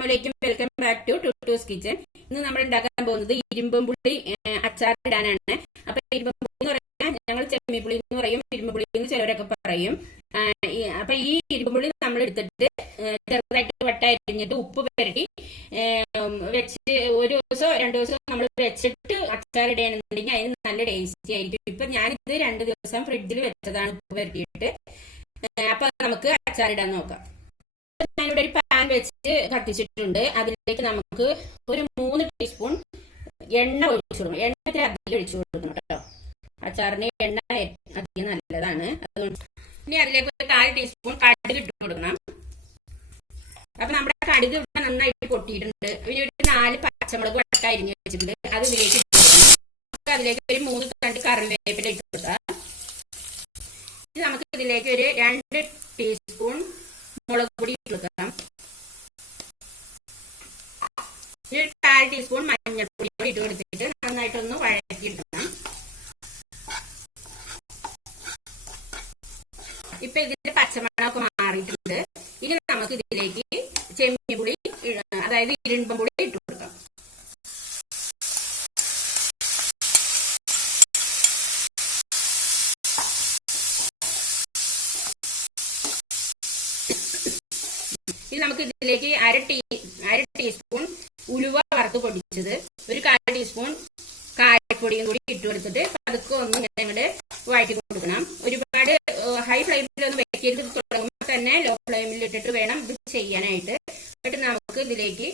അസ്സാമലൈക്കും welcome back to Tuttu's kitchen ഇന്ന് നമ്മൾ ഉണ്ടാക്കാൻ പോകുന്നത് ഇരുമ്പും അച്ചാർ ഇടാനാണ്. അപ്പൊ ഇരുമ്പും പുളി എന്ന് പറയാൻ ഞങ്ങൾ ചെമ്മിപ്പുളി എന്ന് പറയും ഇരുമ്പ് പുളി എന്ന് ചിലവരൊക്കെ പറയും. അപ്പൊ ഈ ഇരുമ്പ് നമ്മൾ എടുത്തിട്ട് ചെറുതായിട്ട് വട്ടരിഞ്ഞിട്ട് ഉപ്പ് പുരട്ടി വെച്ച് ഒരു ദിവസം രണ്ടു ദിവസം നമ്മൾ വെച്ചിട്ട് അച്ചാർ ഇടുകയാണെന്നുണ്ടെങ്കിൽ അതിന് നല്ല ടേസ്റ്റി ആയിരിക്കും. ഇപ്പൊ ഞാനിത് രണ്ട് ദിവസം ഫ്രിഡ്ജിൽ വെച്ചതാണ് ഉപ്പ് പുരട്ടിയിട്ട്. അപ്പൊ നമുക്ക് അച്ചാർ ഇടാൻ നോക്കാം. ഞാനിവിടെ ഒരു പാൻ വെച്ച് കത്തിച്ചിട്ടുണ്ട്. അതിലേക്ക് നമുക്ക് ഒരു മൂന്ന് ടീസ്പൂൺ എണ്ണ ഒഴിച്ചു കൊടുക്കണം. എണ്ണ ഇത്തിരി അധികം ഒഴിച്ചു കൊടുക്കണം കേട്ടോ. അച്ചാറിന് എണ്ണ അധികം നല്ലതാണ്. അതുകൊണ്ട് ഇനി അതിലേക്ക് ഒരു കാൽ ടീസ്പൂൺ കടുക് ഇട്ട് കൊടുക്കണം. അപ്പൊ നമ്മുടെ കടുക് ഇവിടെ നന്നായിട്ട് പൊട്ടിയിട്ടുണ്ട്. ഇനി ഒരു നാല് പച്ചമുളക് വട്ട വെച്ചിട്ടുണ്ട്. അത് ഇതിലേക്ക് അതിലേക്ക് ഒരു മൂന്ന് കണ്ട് കറിവേപ്പില ഇട്ട് ഇനി നമുക്ക് ഇതിലേക്ക് ഒരു രണ്ട് ടീസ്പൂൺ മുളക് പൊടി ഇട്ട് കൊടുക്കാം ഇനി ഒരു കാൽ ടീസ്പൂൺ മഞ്ഞൾപ്പൊടി കൂടി ഇട്ട് കൊടുത്തിട്ട് നന്നായിട്ടൊന്ന് വഴറ്റിയിടണം ഇപ്പൊ ഇതിന്റെ പച്ചമണമൊക്കെ മാറിയിട്ടുണ്ട്. ഇനി നമുക്ക് ഇതിലേക്ക് ചെമ്മീൻ പുളി അതായത് ഇരുമ്പം പുളി ഇട്ട് കൊടുക്കാം. ഇനി നമുക്ക് ഇതിലേക്ക് അര ടീ അര ടീസ്പൂൺ ഉലുവ വറുത്ത് പൊടിച്ചത്. ഒരു കാൽ ടീസ്പൂൺ കായപ്പൊടിയും കൂടി ഇട്ട് കൊടുത്തിട്ട് പതുക്കെ ഒന്ന് ഇങ്ങനെ വഴറ്റി കൊടുക്കണം. ഒരുപാട് ഹൈ ഫ്ലെയിമിലൊന്നും വെക്കരുത് തുടങ്ങുമ്പോൾ തന്നെ ലോ ഫ്ലെയിമിൽ ഇട്ടിട്ട് വേണം ഇത് ചെയ്യാനായിട്ട്. എന്നിട്ട് നമുക്ക് ഇതിലേക്ക്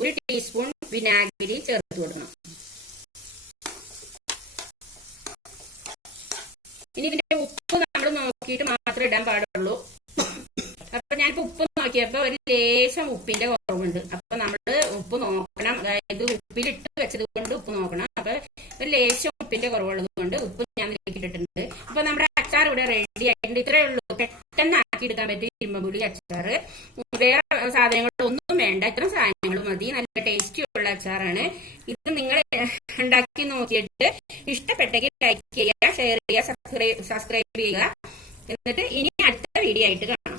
ഒരു ടീസ്പൂൺ വിനാഗിരി ചേർത്ത് കൊടുക്കണം. ഇനി ഇതിന്റെ ഉപ്പ് നമ്മൾ നോക്കിയിട്ട് മാത്രമേ ഇടാൻ പാടുള്ളൂ. അപ്പൊ ഞാനിപ്പോ ഉപ്പ് നോക്കിയപ്പോ ഒരു ലേശം ഉപ്പിന്റെ കുറവുണ്ട്. അപ്പൊ അതായത് ഉപ്പിലിട്ട് വെച്ചത് കൊണ്ട് ഉപ്പ് നോക്കണം. അപ്പൊ ഒരു ലേശം ഉപ്പിന്റെ കുറവുള്ളത് കൊണ്ട് ഉപ്പ് ഞാൻ ഇട്ടിട്ടുണ്ട് അപ്പൊ നമ്മുടെ അച്ചാർ ഇവിടെ റെഡി ആയിട്ടുണ്ട്. ഇത്രയേ ഉള്ളൂ. പെട്ടെന്ന് ആക്കി എടുക്കാൻ പറ്റും ഇരുമ്പുളി അച്ചാർ. വേറെ സാധനങ്ങളൊന്നും വേണ്ട. ഇത്ര സാധനങ്ങൾ മതി. നല്ല ടേസ്റ്റി ഉള്ള അച്ചാറാണ്. ഇത് നിങ്ങൾ ഉണ്ടാക്കി നോക്കിയിട്ട് ഇഷ്ടപ്പെട്ടെങ്കിൽ ലൈക്ക് ചെയ്യുക ഷെയർ ചെയ്യുക സബ്സ്ക്രൈബ് ചെയ്യുക. എന്നിട്ട് ഇനി അടുത്ത വീഡിയോ ആയിട്ട് കാണാം.